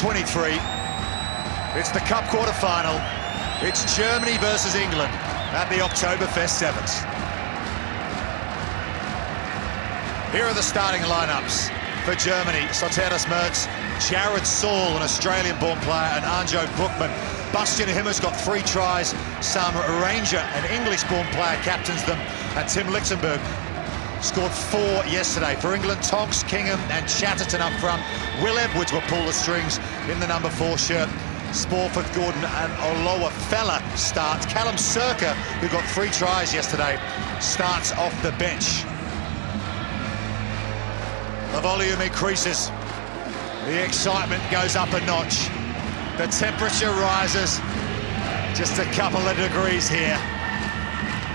23. It's the Cup quarter-final. It's Germany versus England at the Oktoberfest Sevens. Here are the starting lineups for Germany. Soteris Mertz, Jared Saul, an Australian-born player, and Arnjo Buchmann. Bastian Himmer's got 3 tries. Sam Ranger, an English-born player, captains them. And Tim Lichtenberg scored 4 yesterday. For England, Tonks, Kingham and Chatterton up front. Will Edwards will pull the strings in the number 4 shirt. Sporforth, Gordon and Oloa Fella starts. Callum Circa, who got 3 tries yesterday, starts off the bench. The volume increases. The excitement goes up a notch. The temperature rises just a couple of degrees here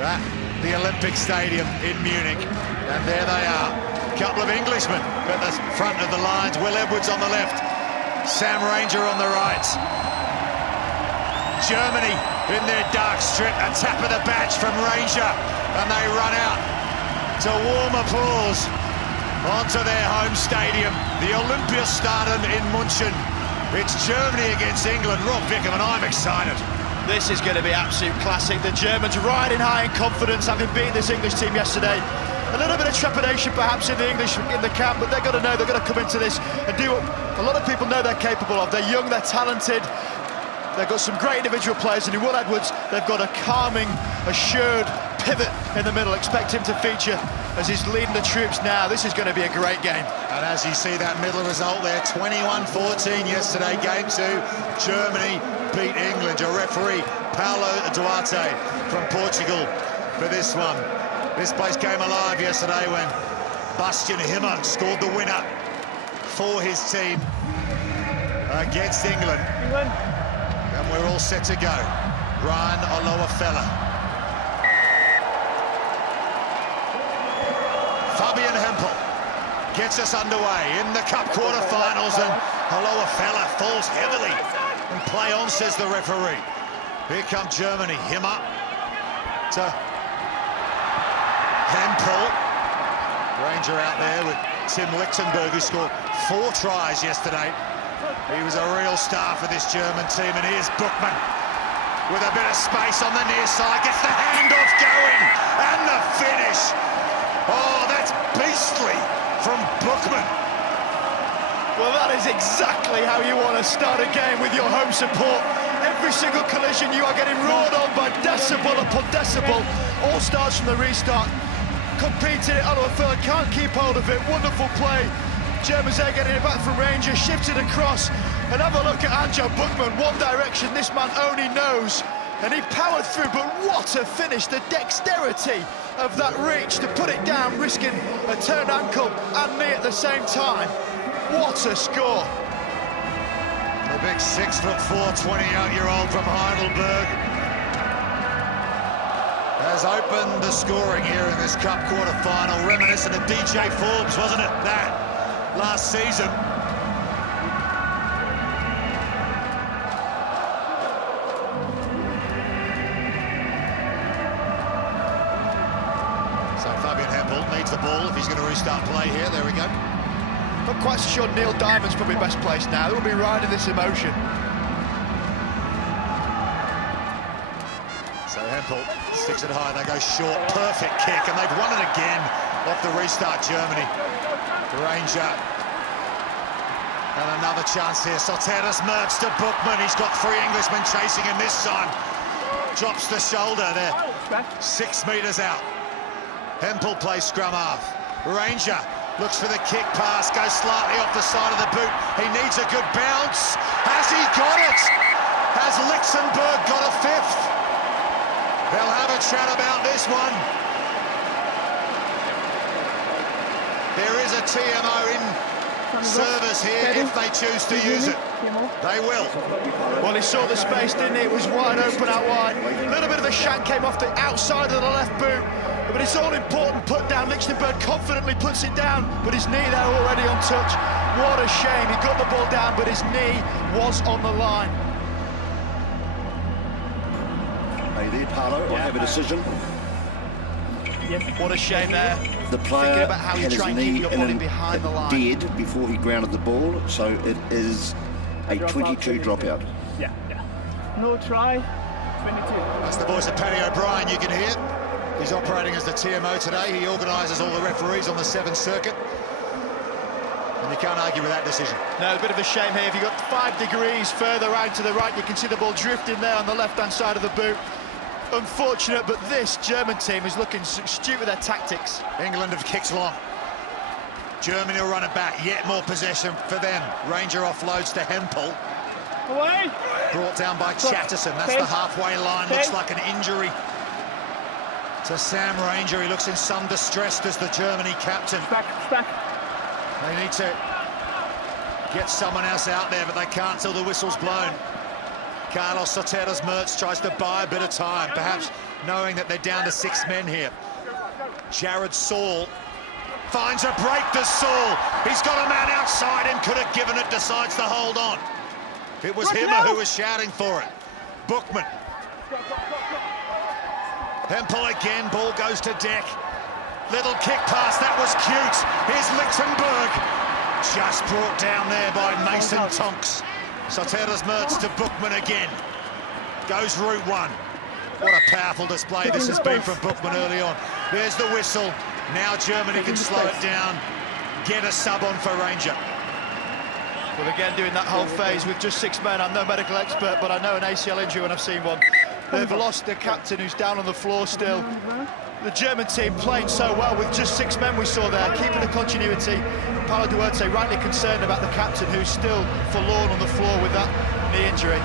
at the Olympic Stadium in Munich. And there they are. A couple of Englishmen at the front of the lines. Will Edwards on the left. Sam Ranger on the right. Germany in their dark strip. A tap of the badge from Ranger. And they run out to warm applause onto their home stadium, the Olympiastadion in München. It's Germany against England. Rob Vickham and I'm excited. This is going to be absolute classic. The Germans riding high in confidence, having beaten this English team yesterday. A little bit of trepidation perhaps in the English in the camp, but they've got to know they've got to come into this and do what a lot of people know they're capable of. They're young, they're talented. They've got some great individual players, and in Will Edwards, they've got a calming, assured pivot in the middle. Expect him to feature as he's leading the troops now. This is going to be a great game. And as you see that middle result there, 21-14 yesterday, game 2, Germany beat England. Your referee, Paulo Duarte from Portugal for this one. This place came alive yesterday when Bastian Himmer scored the winner for his team against England. And we're all set to go. Ryan Oloa Fella. Fabian Hempel gets us underway in the Cup quarter-finals, and Oloa Fella falls heavily. And play on, says the referee. Here come Germany. Himmer to Hempel. Ranger out there with Tim Lichtenberg, who scored 4 tries yesterday. He was a real star for this German team, and here's Buchmann with a bit of space on the near side, gets the handoff going, and the finish. Oh, that's beastly from Buchmann. Well, that is exactly how you want to start a game with your home support. Every single collision, you are getting roared on by decibel upon decibel. All starts from the restart. Competing it, Oloa Fella can't keep hold of it. Wonderful play. Germans there getting it back from Ranger, shifted across, and have a look at Arnjo Buchmann. One direction this man only knows, and he powered through, but what a finish. The dexterity of that reach to put it down, risking a turned ankle and knee at the same time. What a score. The big 6'4", 28-year-old from Heidelberg has opened the scoring here in this Cup quarter-final, reminiscent of DJ Forbes, wasn't it, that last season? So Fabian Hempel needs the ball if he's going to restart play here. There we go. I'm quite sure Neil Diamond's probably best placed now. He'll be riding this emotion. So Hempel sticks it high, they go short, perfect kick, and they've won it again off the restart, Germany. Ranger. And another chance here. Soteris Mertz to Buchmann. He's got 3 Englishmen chasing him this time. Drops the shoulder there. 6 metres out. Hempel plays scrum half. Ranger looks for the kick pass, goes slightly off the side of the boot. He needs a good bounce. Has he got it? Has Lichtenberg got a 5th? They'll have a chat about this one. There is a TMO in service here if they choose to use it. They will. Well, he saw the space, didn't he? It was wide open out wide. A little bit of a shank came off the outside of the left boot, but it's all important. Put down. Lichtenberg confidently puts it down, but his knee there already on touch. What a shame. He got the ball down, but his knee was on the line. Maybe Paulo will have a decision. What a shame there. The player about how had his tried knee keeping the body behind the line. dead before he grounded the ball, so it is A 22 dropout. Yeah. No try, 22. That's the voice of Paddy O'Brien, you can hear. He's operating as the TMO today. He organises all the referees on the 7th Circuit. And you can't argue with that decision. No, a bit of a shame here. If you got 5 degrees further out to the right, you can see the ball drifting there on the left-hand side of the boot. Unfortunate, but this German team is looking astute with their tactics. England have kicked long. Germany will run it back. Yet more possession for them. Ranger offloads to Hempel. Away. Brought down by Chatterton. That's the halfway line. Looks like an injury to Sam Ranger. He looks in some distress as the Germany captain. Stack. They need to get someone else out there, but they can't till the whistle's blown. Carlos Soteras Mertz tries to buy a bit of time, perhaps knowing that they're down to 6 men here. Jared Saul finds a break to Saul. He's got a man outside him, could have given it, decides to hold on. It was him who was shouting for it. Bookman. Hempel again, ball goes to Deck. Little kick pass, that was cute. Here's Lichtenberg. Just brought down there by Mason Tonks. Soteras Mertz to Bookman again. Goes route 1. What a powerful display this has been from Bookman early on. There's the whistle. Now Germany can slow it down. Get a sub on for Ranger. Well, again, doing that whole phase with just 6 men. I'm no medical expert, but I know an ACL injury when I've seen one. They've lost their captain, who's down on the floor still. The German team playing so well with just 6 men we saw there, keeping the continuity. Paulo Duarte rightly concerned about the captain, who's still forlorn on the floor with that knee injury.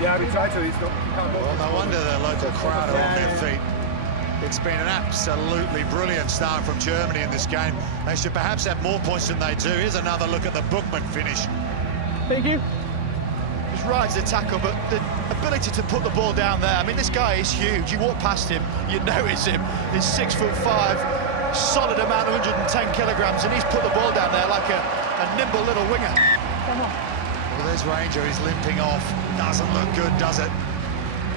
Yeah, we tried to. He's not. Well, no wonder the local crowd are on their feet. It's been an absolutely brilliant start from Germany in this game. They should perhaps have more points than they do. Here's another look at the Bookman finish. Thank you. He's right to tackle, but the ability to put the ball down there. I mean, this guy is huge. You walk past him, you notice him. He's 6'5", solid amount, 110 kilograms, and he's put the ball down there like a nimble little winger. Well, there's Ranger. He's limping off. Doesn't look good, does it?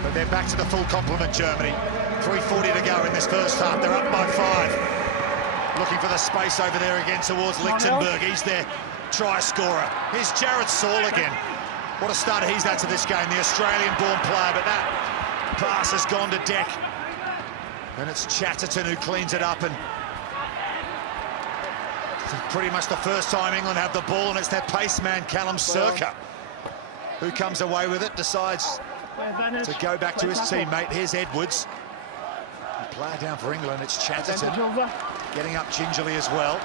But they're back to the full complement, Germany. 3:40 to go in this first half. They're up by 5. Looking for the space over there again towards Lichtenberg. He's their try scorer. Here's Jared Saul again. What a starter he's had to this game, the Australian-born player, but that pass has gone to Deck. And it's Chatterton who cleans it up, and it's pretty much the first time England have the ball, and it's their pace man, Callum Circa, who comes away with it, decides to go back to his teammate. Here's Edwards. The player down for England, it's Chatterton, getting up gingerly as well.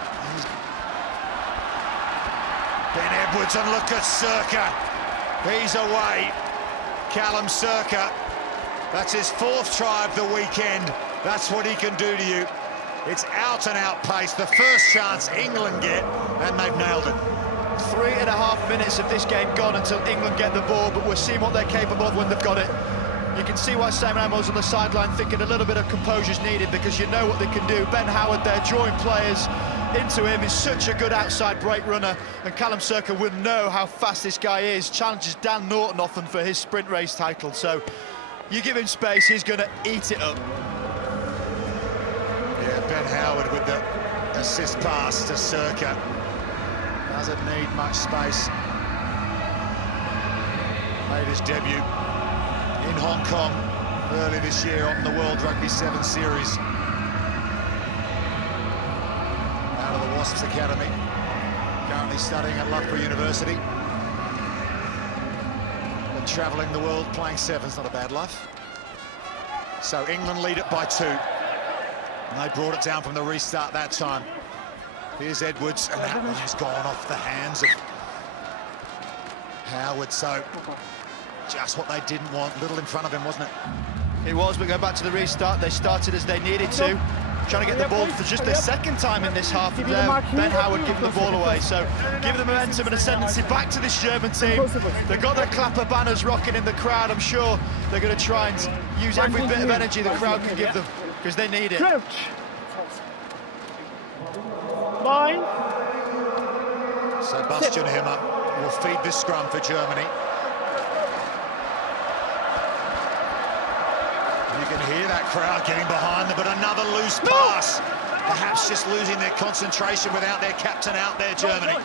Ben Edwards, and look at Circa. He's away. Callum Circa. That's his 4th try of the weekend. That's what he can do to you. It's out-and-out pace. The first chance England get, and they've nailed it. 3.5 minutes of this game gone until England get the ball, but we're seeing what they're capable of when they've got it. You can see why Simon Amell's on the sideline thinking a little bit of composure's needed, because you know what they can do. Ben Howard there drawing players into him. Is such a good outside break runner, and Callum Circa will know how fast this guy is. Challenges Dan Norton often for his sprint race title, so you give him space, he's going to eat it up. Yeah, Ben Howard with the assist pass to Circa. Doesn't need much space. Made his debut in Hong Kong early this year on the World Rugby 7 Series. Out of the Wasps Academy, currently studying at Loughborough University. Been travelling the world playing 7's, not a bad life. So England lead it by 2. And they brought it down from the restart that time. Here's Edwards, and that one has gone off the hands of Howard, so just what they didn't want. Little in front of him, wasn't it? It was, but go back to the restart. They started as they needed to. Trying to get the ball for just their 2nd time in this half. Ben Howard giving the ball away. So give the momentum and ascendancy back to this German team. They've got their clapper banners rocking in the crowd. I'm sure they're going to try and use every bit of energy the crowd can give them, because they need it. Line. Sebastian Himmer will feed this scrum for Germany. You can hear that crowd getting behind them, but another loose pass. Perhaps just losing their concentration without their captain out there, Germany.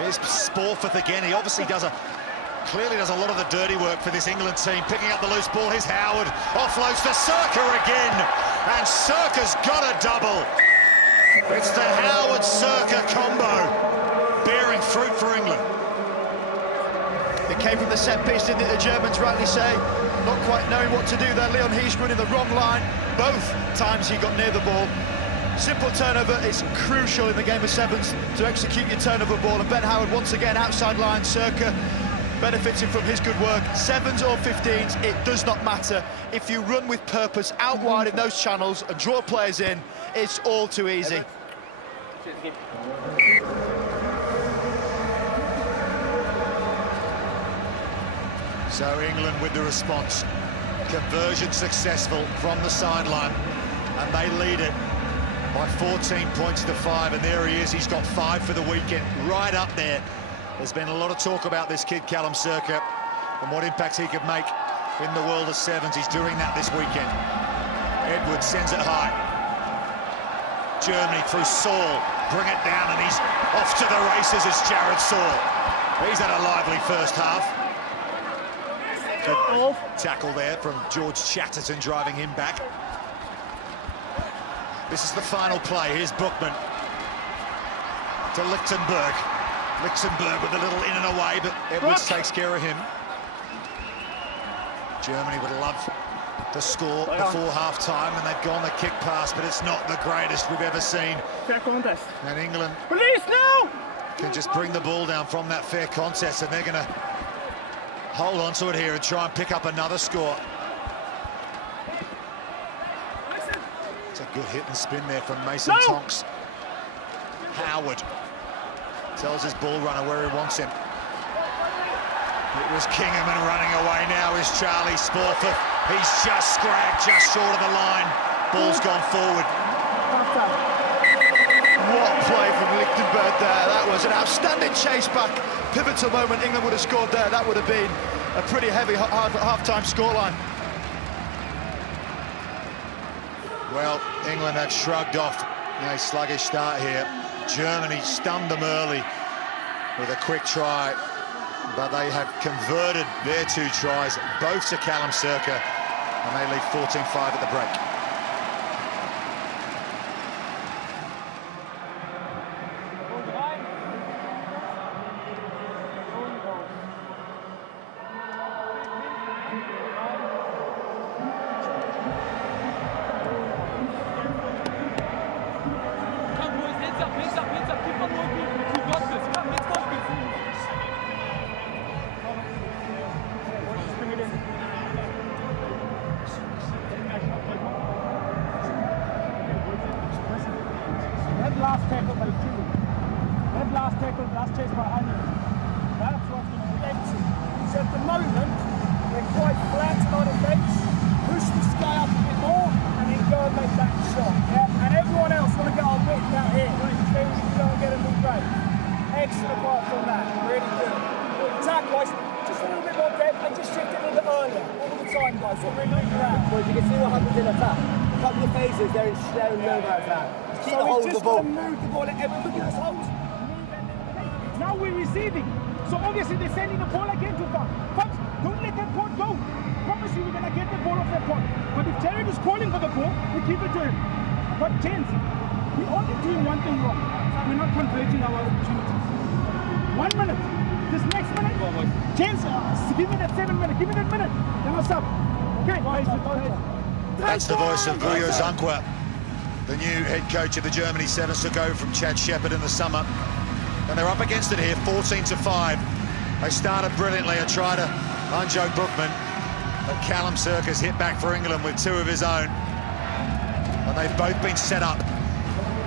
Here's Sporfith again. He obviously clearly does a lot of the dirty work for this England team. Picking up the loose ball, here's Howard. Offloads to Circa again. And Circa's got a double. It's the Howard-Circa combo bearing fruit for England. It came from the set piece, didn't it, the Germans rightly say? Not quite knowing what to do there. Leon Heisz running the wrong line. Both times he got near the ball. Simple turnover is crucial in the game of sevens to execute your turnover ball. And Ben Howard once again outside line. Circa benefiting from his good work. Sevens or 15s, it does not matter. If you run with purpose out wide in those channels and draw players in, it's all too easy. So England with the response. Conversion successful from the sideline, and they lead it by 14 points to 5, and there he is. He's got 5 for the weekend, right up there. There's been a lot of talk about this kid, Callum Circa, and what impact he could make in the world of sevens. He's doing that this weekend. Edwards sends it high. Germany through Saul, bring it down, and he's off to the races as Jared Saul. He's had a lively first half. Good tackle there from George Chatterton, driving him back. This is the final play. Here's Bookman to Lichtenberg. Lichtenberg with a little in and away, but Edwards takes care of him. Germany would love to score before half-time, and they've gone the kick pass, but it's not the greatest we've ever seen. Fair contest. And England Release now! can just bring the ball down from that fair contest, and they're going to hold on to it here and try and pick up another score. It's a good hit and spin there from Mason Tonks. Howard tells his ball runner where he wants him. It was Kingerman running away. Now is Charlie Sporfith. He's just scragged just short of the line. Ball's gone forward. What play from Lichtenberg there. That was an outstanding chase back. Pivotal moment. England would have scored there. That would have been a pretty heavy half-time scoreline. Well, England have shrugged off a sluggish start here. Germany stunned them early with a quick try, but they have converted their 2 tries, both to Callum Circa, and they lead 14-5 at the break. Last chase by Haney. That's what's going to be. So at the moment, they're quite flat on defence. Push the sky up a bit more and then go and make that shot. Yeah? And everyone else want to get on width out here. So we can go and get a new break. Excellent apart from that. Really good. Attack-wise, just a little bit more depth and just shift it a little bit earlier. All the time, guys. So we're moving around. Well, you can see what happens in attack. A couple of phases, they're in slow movement attack. Keep the hold of the ball. Move the ball. Look at those holes. Now we're receiving. So obviously they're sending the ball again too far. Folks, don't let that ball go. Promise you we're going to get the ball off that ball. But if Jared is calling for the ball, we keep it to him. But gents, we're only doing one thing wrong. We're not converting our opportunities. 1 minute. This next minute, gents, give me that 7 minutes. Give me that minute. Then what's up? Okay. That's the voice of Vuyo Zankwa, the new head coach of the Germany Sevens, took over from Chad Shepherd in the summer. And they're up against it here, 14-5. They started brilliantly. I tried to unjoke Bookman, but Callum Circa's hit back for England with 2 of his own. And they've both been set up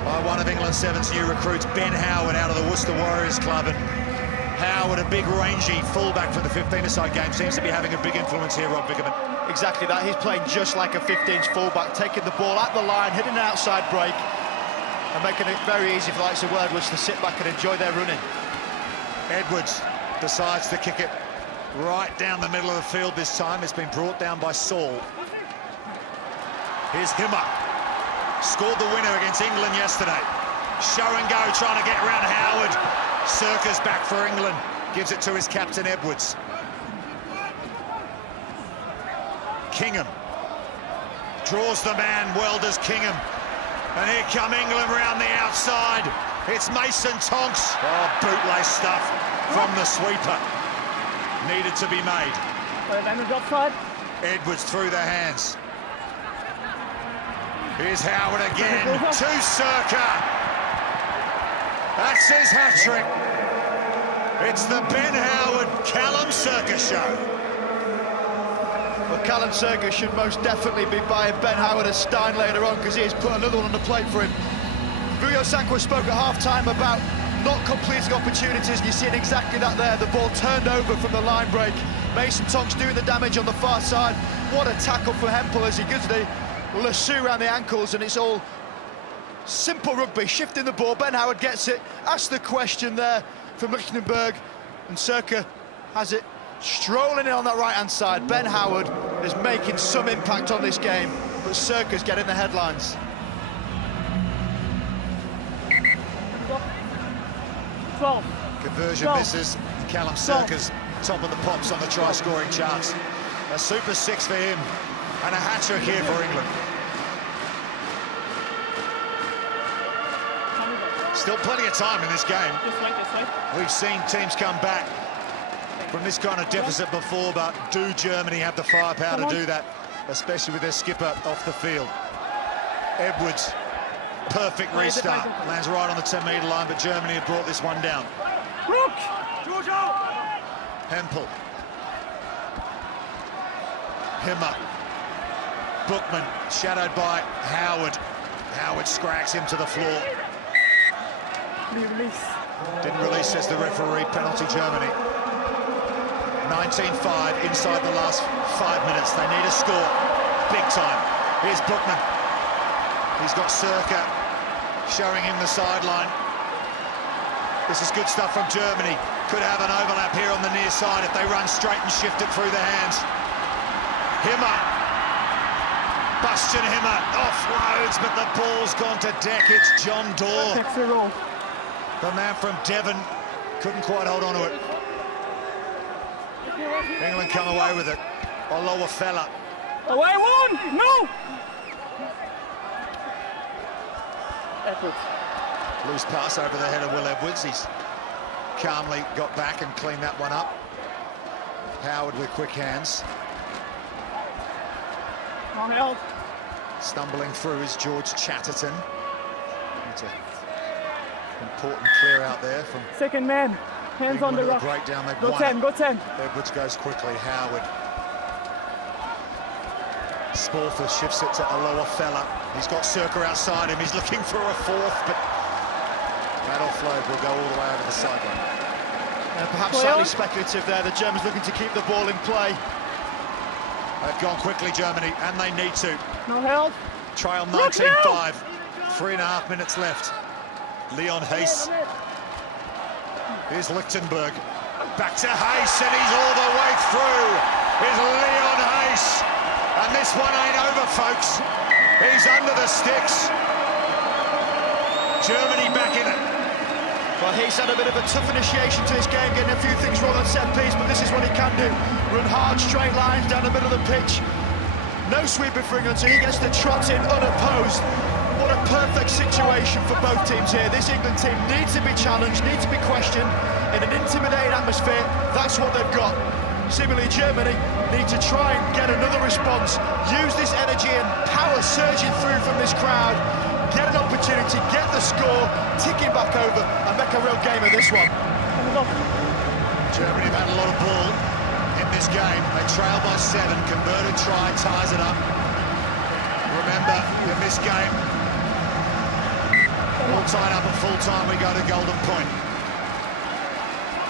by one of England Sevens' new recruits, Ben Howard, out of the Worcester Warriors club. And Howard, a big rangy fullback for the 15-a-side game, seems to be having a big influence here, Rob Vickerman. Exactly that. He's playing just like a 15s fullback, taking the ball at the line, hitting an outside break, and making it very easy for the likes of Edwards to sit back and enjoy their running. Edwards decides to kick it right down the middle of the field this time. It's been brought down by Saul. Here's Himmer. Scored the winner against England yesterday. Show and go, trying to get around Howard. Circa's back for England. Gives it to his captain, Edwards. Kingham. Draws the man, well does Kingham. And here come England round the outside. It's Mason Tonks. Oh, bootlace stuff from the sweeper. Needed to be made. Edwards through the hands. Here's Howard again, to Circa. That's his hat-trick. It's the Ben Howard, Callum Circa show. Well, Callum Circa should most definitely be buying Ben Howard a Stein later on, because he has put another one on the plate for him. Vuyo Sankwa spoke at half-time about not completing opportunities, and you're seeing exactly that there. The ball turned over from the line break. Mason Tonks doing the damage on the far side. What a tackle for Hempel as he gives the lasso around the ankles, and it's all simple rugby, shifting the ball. Ben Howard gets it, asks the question there from Lichtenberg, and Circa has it strolling in on that right-hand side. Ben Howard is making some impact on this game, but Circa's getting the headlines. Conversion misses. Callum Circa's top of the pops on the try-scoring charts. A super six for him, and a hat-trick here for England. Still plenty of time in this game. We've seen teams come back from this kind of deficit before, but do Germany have the firepower to do that, especially with their skipper off the field? Edwards, perfect restart. Lands right on the 10-metre line, but Germany have brought this one down. Hempel. Himmer. Bookman, shadowed by Howard. Howard scrags him to the floor. Didn't release, says the referee. Penalty Germany. 19-5 inside the last 5 minutes. They need a score, big time. Here's Bookman. He's got Circa showing him the sideline. This is good stuff from Germany. Could have an overlap here on the near side if they run straight and shift it through the hands. Himmer. Bastian Himmer offloads, but the ball's gone to deck. It's John Dorr. The man from Devon couldn't quite hold on to it. England come away with it. Olowa fella. Away one! No! Edwards. Loose pass over the head of Will Edwards. He's calmly got back and cleaned that one up. Howard with quick hands. Stumbling through is George Chatterton. It's an important clear out there from Second man. Hands on the rock. Breakdown. Go 10, go 10. Edwards goes quickly. Howard. Sporfer shifts it to Olowa fella. He's got Circa outside him. He's looking for a fourth, but that offload will go all the way over the sideline. Perhaps slightly speculative there. The Germans looking to keep the ball in play. They've gone quickly, Germany, and they need to. No help. Trail 19-5. 3.5 minutes left. Leon Hayes. Here's Lichtenberg. Back to Hayes, and he's all the way through. Here's Leon Hayes. And this one ain't over, folks. He's under the sticks. Germany back in it. Well, he's had a bit of a tough initiation to this game, getting a few things wrong on set piece, but this is what he can do. Run hard, straight lines down the middle of the pitch. No sweeper for England, so he gets to trot in unopposed. What a perfect situation for both teams here. This England team needs to be challenged, needs to be questioned in an intimidating atmosphere. That's what they've got. Similarly, Germany need to try and get another response, use this energy and power surging through from this crowd, get an opportunity, get the score, ticking back over and make a real game of this one. Germany have had a lot of ball in this game. They trail by 7, converted try, ties it up. Remember, in this game, all tied up at full time, we go to golden point.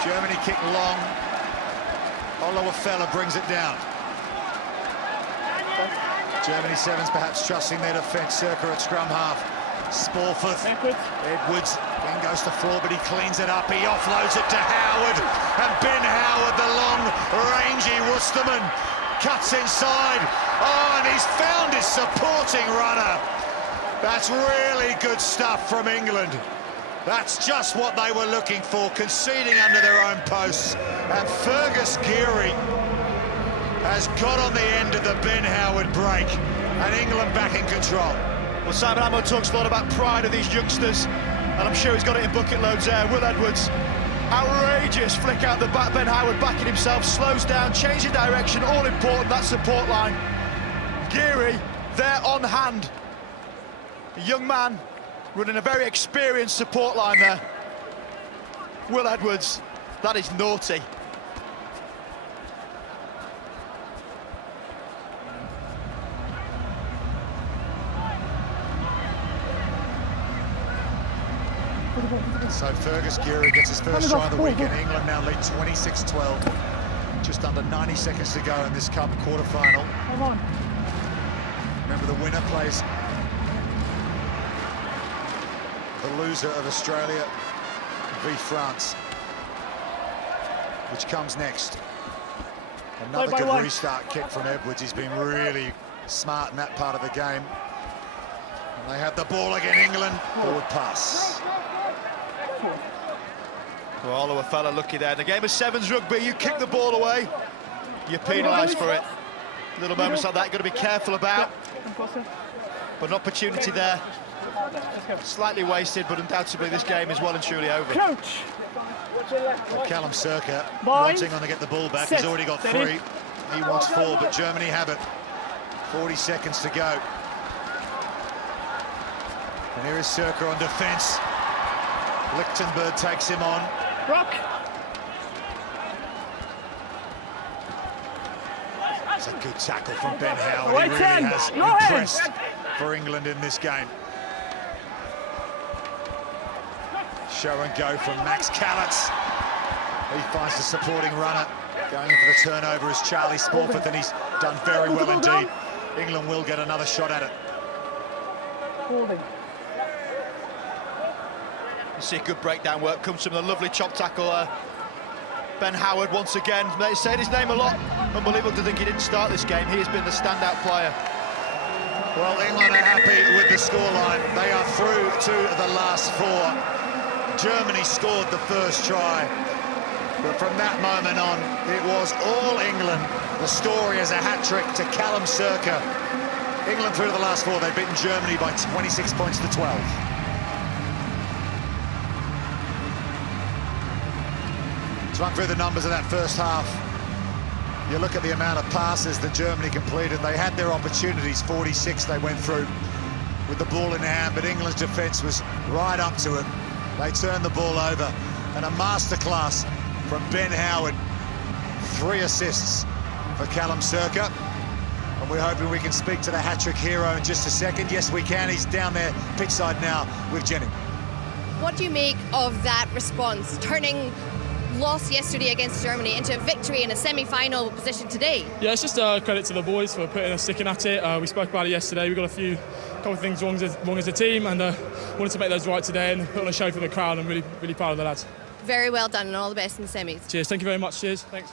Germany kick long. Olowa fella brings it down. Germany sevens perhaps trusting their defence. Circa at scrum half. Sporforth. Edwards then goes to floor, but he cleans it up. He offloads it to Howard. And Ben Howard, the long, rangy Worcesterman, cuts inside. Oh, and he's found his supporting runner. That's really good stuff from England. That's just what they were looking for, conceding under their own posts. And Fergus Geary has got on the end of the Ben Howard break, and England back in control. Well, Simon Ammo talks a lot about pride of these youngsters, and I'm sure he's got it in bucket loads there. Will Edwards, outrageous flick out the back. Ben Howard backing himself, slows down, changing direction, all important, that support line. Geary there on hand. A young man running a very experienced support line there. Will Edwards, that is naughty. So Fergus Geary gets his first try of the weekend. England now lead 26-12. Just under 90 seconds to go in this Cup quarter-final. Come on. Remember, the winner plays the loser of Australia v France, which comes next. Another good restart kick from Edwards. He's been really smart in that part of the game. And they have the ball again, England. Forward pass. Well, Oliver fella lucky there. In the game of sevens rugby, you kick the ball away, you're penalised for it. Little moments like that you've got to be careful about. But an opportunity there. Slightly wasted, but undoubtedly this game is well and truly over. Coach. Well, Callum Circa wanting on to get the ball back. He's already got 3. He wants 4, but Germany have it. 40 seconds to go. And here is Circa on defence. Lichtenberg takes him on. Rock. It's a good tackle from Ben Howard. He really has impressed for England in this game. Show and go from Max Callets. He finds the supporting runner. Going in for the turnover is Charlie Sporford, and he's done very well indeed. England will get another shot at it. Holding. You see good breakdown work comes from the lovely chop tackle. Ben Howard once again, they're saying his name a lot. Unbelievable to think he didn't start this game. He has been the standout player. Well, England are happy with the scoreline. They are through to the last 4. Germany scored the first try, but from that moment on, it was all England. The story is a hat-trick to Callum Circa. England through to the last 4. They've beaten Germany by 26 points to 12. To run through the numbers of that first half, you look at the amount of passes that Germany completed. They had their opportunities, 46 they went through with the ball in hand, but England's defence was right up to it. They turned the ball over, and a masterclass from Ben Howard. 3 assists for Callum Circa, and we're hoping we can speak to the hat-trick hero in just a second. Yes, we can. He's down there pitchside now with Jenny. What do you make of that response, turning loss yesterday against Germany into a victory in a semi-final position today? Yeah, it's just a credit to the boys for putting us sticking at it. We spoke about it yesterday. We got a couple of things wrong as a team, and wanted to make those right today and put on a show for the crowd. I'm really proud of the lads. Very well done, and all the best in the semis. Cheers, thank you very much. Cheers, thanks.